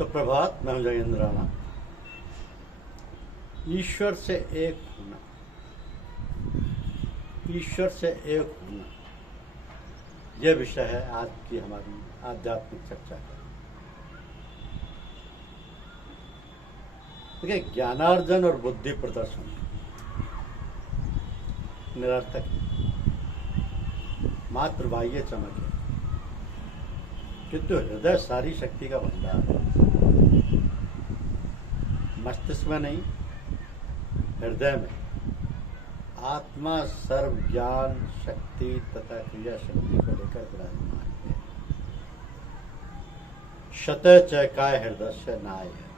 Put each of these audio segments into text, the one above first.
सुप्रभात। मैं हूं जयेंद्र राणा। ईश्वर से एक होना, ईश्वर से एक होना, यह विषय है आज की हमारी आध्यात्मिक चर्चा का। देखिए, ज्ञानार्जन और बुद्धि प्रदर्शन निरर्थक है, मात्र बाह्य चमक है, किंतु हृदय सारी शक्ति का भंडार है। मस्तिष्क में नहीं, हृदय में आत्मा सर्व ज्ञान शक्ति तथा क्रिया शक्ति को लेकर विराजमान है। शतः चैकाय हृदय से नाय है।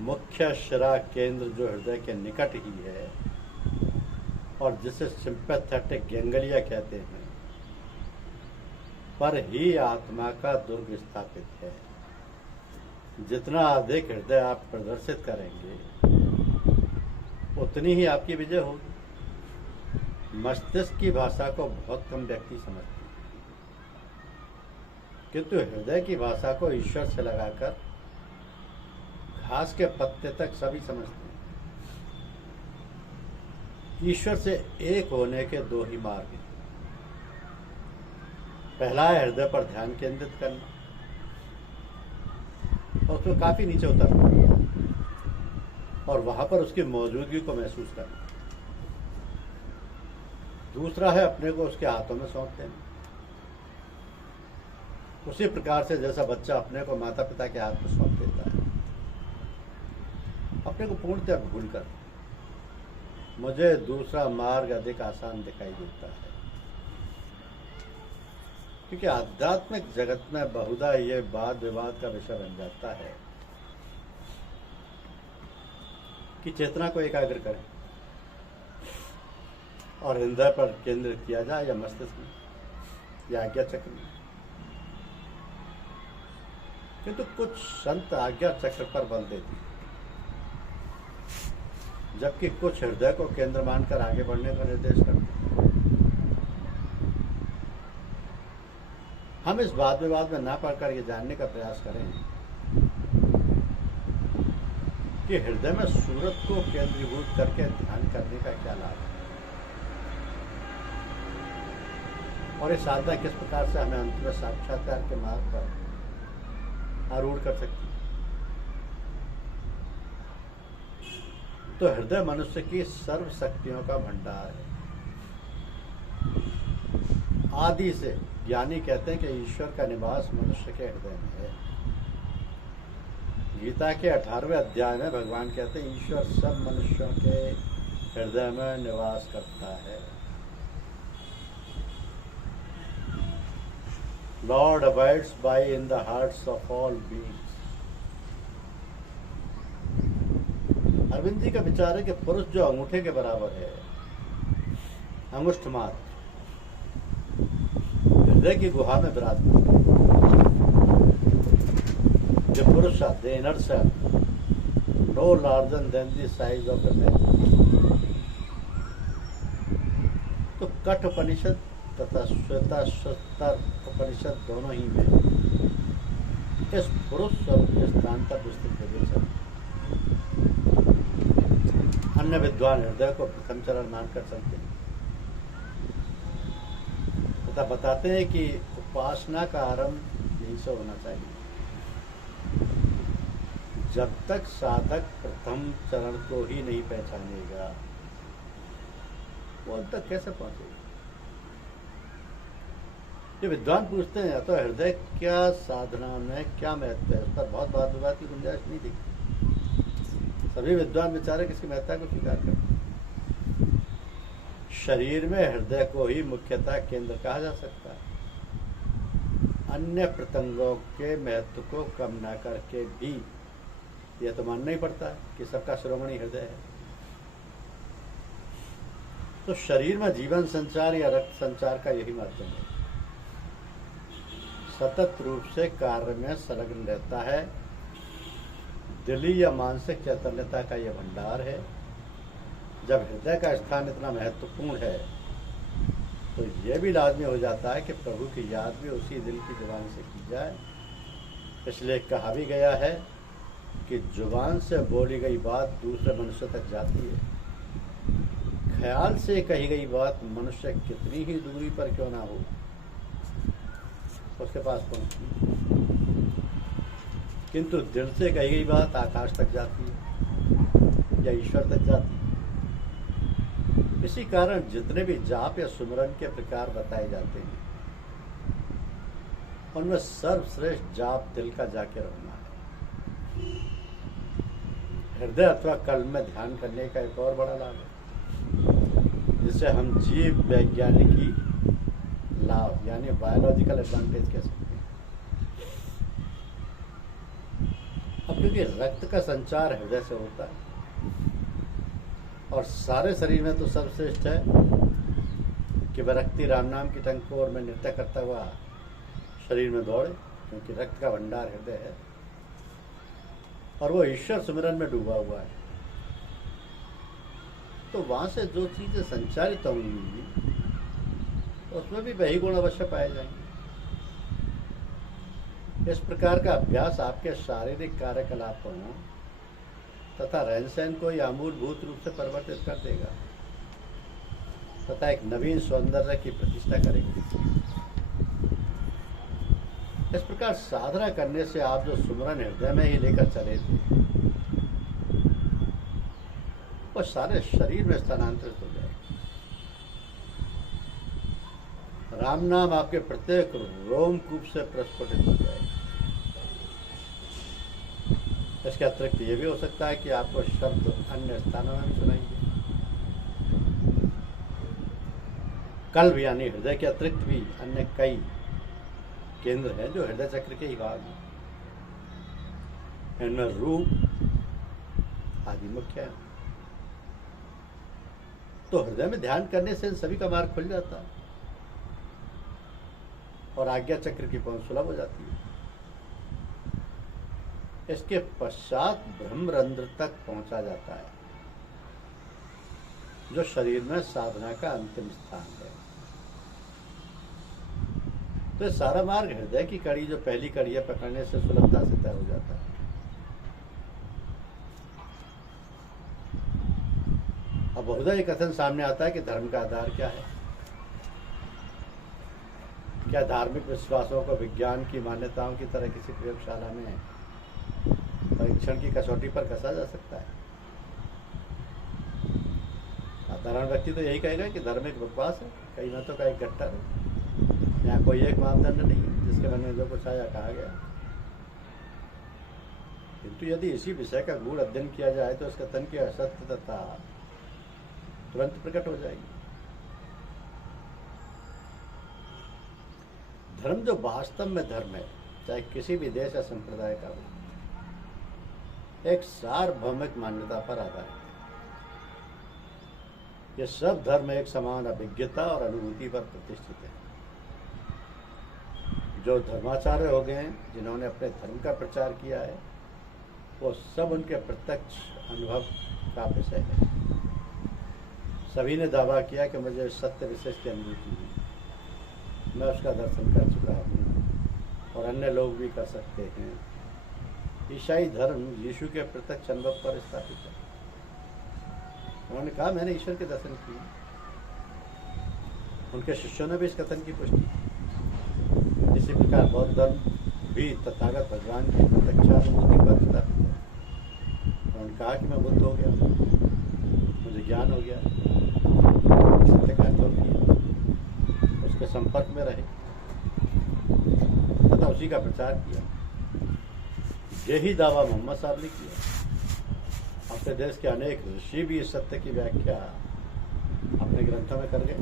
मुख्य शिरा केंद्र जो हृदय के निकट ही है और जिसे सिंपैथेटिक गैंग्लिया कहते हैं, पर ही आत्मा का दुर्ग स्थापित है। जितना अधिक हृदय आप प्रदर्शित करेंगे उतनी ही आपकी विजय होगी। मस्तिष्क की भाषा को बहुत कम व्यक्ति समझते हैं, किंतु हृदय की भाषा को ईश्वर से लगाकर घास के पत्ते तक सभी समझते हैं। ईश्वर से एक होने के दो ही मार्ग हैं। पहला है हृदय पर ध्यान केंद्रित करना और उसमें काफी नीचे उतरना और वहां पर उसकी मौजूदगी को महसूस करना। दूसरा है अपने को उसके हाथों में सौंप देना, उसी प्रकार से जैसा बच्चा अपने को माता पिता के हाथ में सौंप देता है, अपने को पूर्णतः भूलकर। मुझे दूसरा मार्ग अधिक आसान दिखाई देता है, क्योंकि आध्यात्मिक जगत में बहुधा ये वाद विवाद का विषय बन जाता है कि चेतना को एकाग्र करें और हृदय पर केंद्रित किया जाए या मस्तिष्क में या आज्ञा चक्र में। किंतु कुछ संत आज्ञा चक्र पर बल देती है, जबकि कुछ हृदय को केंद्र मानकर आगे बढ़ने का निर्देश करते हैं। हम इस वाद विवाद में ना पड़कर ये जानने का प्रयास करें कि हृदय में सूरत को केंद्रीभूत करके ध्यान करने का क्या लाभ है और ये साधना किस प्रकार से हमें अंत में साक्षात्कार के मार्ग पर आरूढ़ कर सकती है। तो हृदय मनुष्य की सर्व शक्तियों का भंडार है। आदि से ज्ञानी कहते हैं कि ईश्वर का निवास मनुष्य के हृदय में है। गीता के 18वें अध्याय में भगवान कहते हैं ईश्वर सब मनुष्यों के हृदय में निवास करता है। Lord abides by in the hearts of all beings. Arvind ji का विचार है कि पुरुष जो अंगूठे के बराबर है, अंगुष्ठ मात्र, हृदय की गुहा में विराजमान। The Purusha, the inner self, no larger than the size of a man. तो कठ उपनिषद तथा श्वेताश्वतर उपनिषद दोनों ही में इस पुरुष स्वरूप के स्थान पर विस्तृत विवेचन। अन्य विद्वान हृदय को प्रथम चरण मानकर चलते हैं तथा बताते हैं कि उपासना का आरंभ यही से होना चाहिए। जब तक साधक प्रथम चरण को ही नहीं पहचानेगा वो अंत तक कैसे पहुंचेगा। ये विद्वान पूछते हैं, या तो हृदय क्या साधना में क्या महत्व है, उस पर बहुत वाद विवाद की गुंजाइश नहीं दिखती। सभी विद्वान बेचारे किसकी महत्ता को स्वीकार करते हैं। शरीर में हृदय को ही मुख्यतः केंद्र कहा जा सकता है। अन्य प्रत्यंगों के महत्व को कम न करके भी यह तो मानना ही पड़ता है कि सबका शिरोमणि हृदय है। तो शरीर में जीवन संचार या रक्त संचार का यही माध्यम है। सतत रूप से कार्य में संलग्न रहता है। दिली या मानसिक चैतन्यता का यह भंडार है। जब हृदय का स्थान इतना महत्वपूर्ण है तो यह भी लाजमी हो जाता है कि प्रभु की याद भी उसी दिल की जुबान से की जाए इसलिए कहा भी गया है कि जुबान से बोली गई बात दूसरे मनुष्य तक जाती है, ख्याल से कही गई बात मनुष्य कितनी ही दूरी पर क्यों ना हो उसके पास पहुंचती है, किंतु दिल से कही गई बात आकाश तक जाती है या ईश्वर तक जाती है। इसी कारण जितने भी जाप या सुमरन के प्रकार बताए जाते हैं उनमें सर्वश्रेष्ठ जाप दिल का जाके रहना है। हृदय अथवा कल्प में ध्यान करने का एक और बड़ा लाभ है, जिसे हम जीव वैज्ञानिकी लाभ यानी बायोलॉजिकल एडवांटेज कह सकते हैं। अब क्योंकि रक्त का संचार हृदय से होता है और सारे शरीर में तो सर्वश्रेष्ठ है कि व्यक्ति राम नाम की टंकोर में नृत्य करता हुआ शरीर में दौड़े, क्योंकि रक्त का भंडार हृदय है और वो ईश्वर सुमिरन में डूबा हुआ है। तो वहां से जो चीजें संचारित होंगी उसमें भी वही गुण अवश्य पाए जाएंगे। इस प्रकार का अभ्यास आपके शारीरिक कार्यकलापों तथा रहन सहन को ही आमूलभूत रूप से परिवर्तित कर देगा तथा एक नवीन सौंदर्य की प्रतिष्ठा करेगा। इस प्रकार साधना करने से आप जो सुमरन हृदय में ही लेकर चले थे वो सारे शरीर में स्थानांतरित हो जाएगा। राम नाम आपके प्रत्येक रोमकूप से प्रस्फुटित हो जाएगा। इसके अतिरिक्त ये भी हो सकता है कि आपको शब्द अन्य स्थानों में भी सुनाई दे। कल्प यानी हृदय के अतिरिक्त भी अन्य कई केंद्र हैं जो हृदय चक्र के ही भाग हैं। इनमें रूप आदि मुख्य है। तो हृदय में ध्यान करने से इन सभी का मार्ग खुल जाता है और आज्ञा चक्र की पहुंच सुलभ हो जाती है। इसके पश्चात ब्रह्मरंध्र तक पहुंचा जाता है जो शरीर में साधना का अंतिम स्थान है। तो सारा मार्ग हृदय की कड़ी जो पहली कड़ी है पकड़ने से सुलभता से तय हो जाता है। अब बहुधा ये कथन सामने आता है कि धर्म का आधार क्या है। क्या धार्मिक विश्वासों को विज्ञान की मान्यताओं की तरह किसी प्रयोगशाला में परीक्षण की कसौटी पर कसा जा सकता है? साधारण व्यक्ति तो यही कहेगा कि धर्म एक बकवास है, कई मतों का एक गट्टा है, यहाँ कोई एक मापदंड नहीं है जिसके मन में जो कुछ आया कहा गया। किंतु यदि इसी विषय का गूढ़ अध्ययन किया जाए तो इसका तन की असत्यता तुरंत प्रकट हो जाएगी। धर्म जो वास्तव में धर्म है, चाहे किसी भी देश या संप्रदाय का हो, एक सार्वभौमिक मान्यता पर आधारित है। ये सब धर्म एक समान अभिज्ञता और अनुभूति पर प्रतिष्ठित है। जो धर्माचार्य हो गए हैं, जिन्होंने अपने धर्म का प्रचार किया है, वो सब उनके प्रत्यक्ष अनुभव का विषय है। सभी ने दावा किया कि मुझे सत्य विशेष की अनुभूति हुई, मैं उसका दर्शन कर चुका हूँ और अन्य लोग भी कर सकते हैं। ईसाई धर्म यीशु के प्रत्यक्ष अनुभव पर स्थापित है। उन्होंने कहा मैंने ईश्वर के दर्शन किए। उनके शिष्यों ने भी इस कथन की पुष्टि की। इसी प्रकार बौद्ध धर्म भी तथागत भगवान की प्रत्यक्षानुभूति पर स्थापित है। उन्होंने कहा कि मैं बुद्ध हो गया, मुझे ज्ञान हो गया, सत्य का अनुभव किया, उसके संपर्क में रहे तथा उसी का प्रचार किया। यही दावा मोहम्मद साहब ने किया। अपने देश के अनेक ऋषि भी इस सत्य की व्याख्या अपने ग्रंथों में कर गए।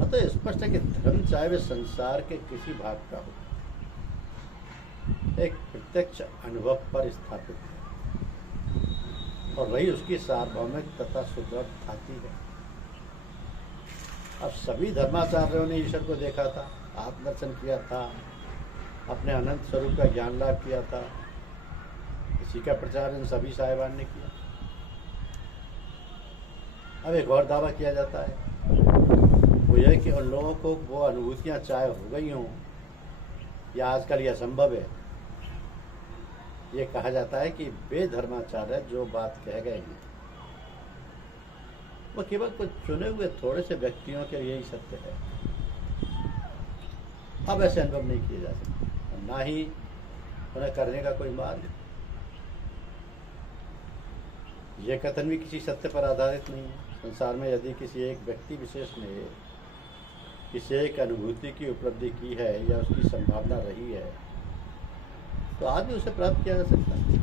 अतः स्पष्ट है कि धर्म चाहे वे संसार के किसी भाग का हो, एक प्रत्यक्ष अनुभव पर स्थापित है और वही उसकी सार्वभौमिक तथा सुदृढ़ थाती है। अब सभी धर्माचार्यों ने ईश्वर को देखा था, आत्मदर्शन किया था, अपने अनंत स्वरूप का ज्ञान लाभ किया था। इसी का प्रचार इन सभी साहिबान ने किया। अब एक और दावा किया जाता है, वो यह कि उन लोगों को वो अनुभूतियां चाहे हो गई हों या आजकल यह संभव है। ये कहा जाता है कि वे धर्माचार्य जो बात कह गए हैं वो केवल कुछ चुने हुए थोड़े से व्यक्तियों के लिए ही सत्य है। अब ऐसे अनुभव नहीं किए जा सकते, ना ही उन्हें करने का कोई मार्ग। यह कथन भी किसी सत्य पर आधारित नहीं है। संसार में यदि किसी एक व्यक्ति विशेष ने किसी एक अनुभूति की उपलब्धि की है या उसकी संभावना रही है तो आज भी उसे प्राप्त किया जा सकता है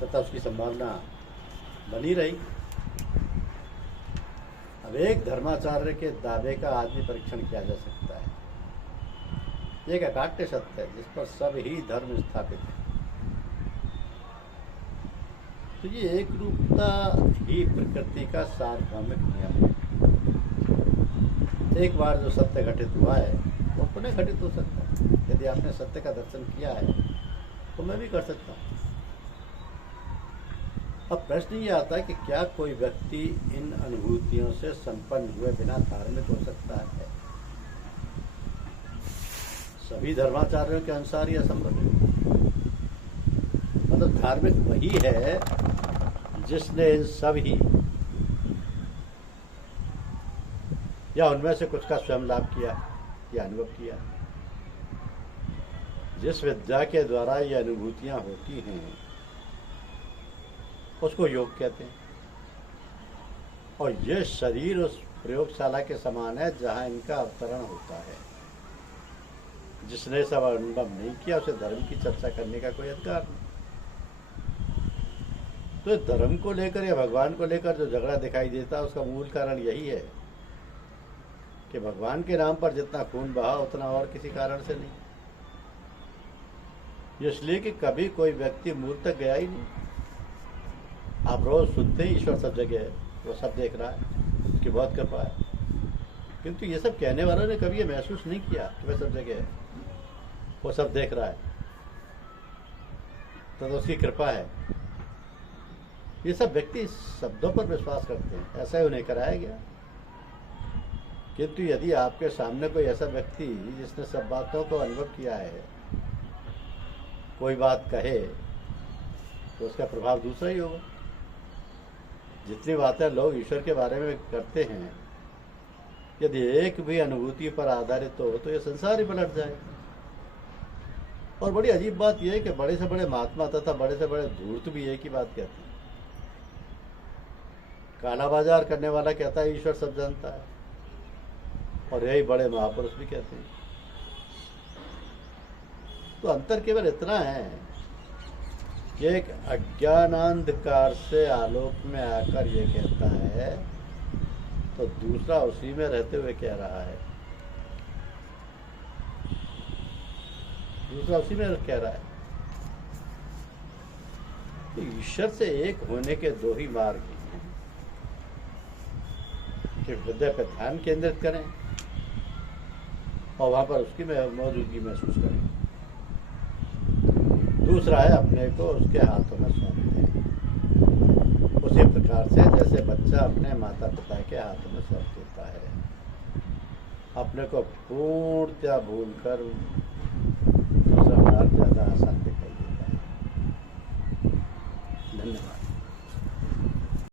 तथा उसकी संभावना बनी रही। अब एक धर्माचार्य के दावे का आज भी परीक्षण किया जा सकता है। एक अकाट्य सत्य है जिस पर सब ही धर्म स्थापित है। तो ये एक रूपता ही प्रकृति का सार्वभौमिक नियम है। एक बार जो सत्य घटित हुआ है वो पुनः घटित हो सकता है। यदि आपने सत्य का दर्शन किया है तो मैं भी कर सकता हूँ। अब प्रश्न ये आता है कि क्या कोई व्यक्ति इन अनुभूतियों से संपन्न हुए बिना धार्मिक हो सकता है? सभी धर्माचार्यों के अनुसार यह संभव है। मतलब धार्मिक वही है जिसने इन सभी या उनमें से कुछ का स्वयं लाभ किया या अनुभव किया। जिस विद्या के द्वारा ये अनुभूतियां होती हैं उसको योग कहते हैं। और ये शरीर उस प्रयोगशाला के समान है जहां इनका अवतरण होता है। जिसने सब अनुभव नहीं किया उसे धर्म की चर्चा करने का कोई अधिकार नहीं। तो धर्म को लेकर या भगवान को लेकर जो झगड़ा दिखाई देता है उसका मूल कारण यही है कि भगवान के नाम पर जितना खून बहा उतना और किसी कारण से नहीं। इसलिए कि कभी कोई व्यक्ति मूल तक गया ही नहीं। आप रोज सुनते ही ईश्वर सब जगह है, वो सब देख रहा है, उसकी बहुत कृपा है। किंतु ये सब कहने वालों ने कभी ये महसूस नहीं किया कि वह सब जगह है, वो सब देख रहा है, तो उसकी कृपा है। ये सब व्यक्ति शब्दों पर विश्वास करते हैं, ऐसा ही उन्हें कराया गया। किंतु यदि आपके सामने कोई ऐसा व्यक्ति जिसने सब बातों को अनुभव किया है कोई बात कहे तो उसका प्रभाव दूसरा ही होगा। जितनी बातें लोग ईश्वर के बारे में करते हैं यदि एक भी अनुभूति पर आधारित हो तो यह संसार ही पलट जाए। और बड़ी अजीब बात यह है कि बड़े से बड़े महात्मा तथा बड़े से बड़े धूर्त भी एक ही बात कहते हैं। काला बाजार करने वाला कहता है ईश्वर सब जानता है, और यही बड़े महापुरुष भी कहते हैं। तो अंतर केवल इतना है कि एक अज्ञानांधकार से आलोक में आकर ये कहता है तो दूसरा उसी में रहते हुए कह रहा है। दूसरा उसी में कह रहा है। तो ईश्वर से एक होने के दो ही मार्ग हैं कि विद्या पर ध्यान केंद्रित करें और वहां पर उसकी मौजूदगी महसूस करें। दूसरा है अपने को उसके हाथों में सौंप दें, उसी प्रकार से जैसे बच्चा अपने माता पिता के हाथों में सौंप देता है। अपने को पूर्णतया भूलकर दूसरा मार्ग ज्यादा आसान दिखाई देता है। धन्यवाद।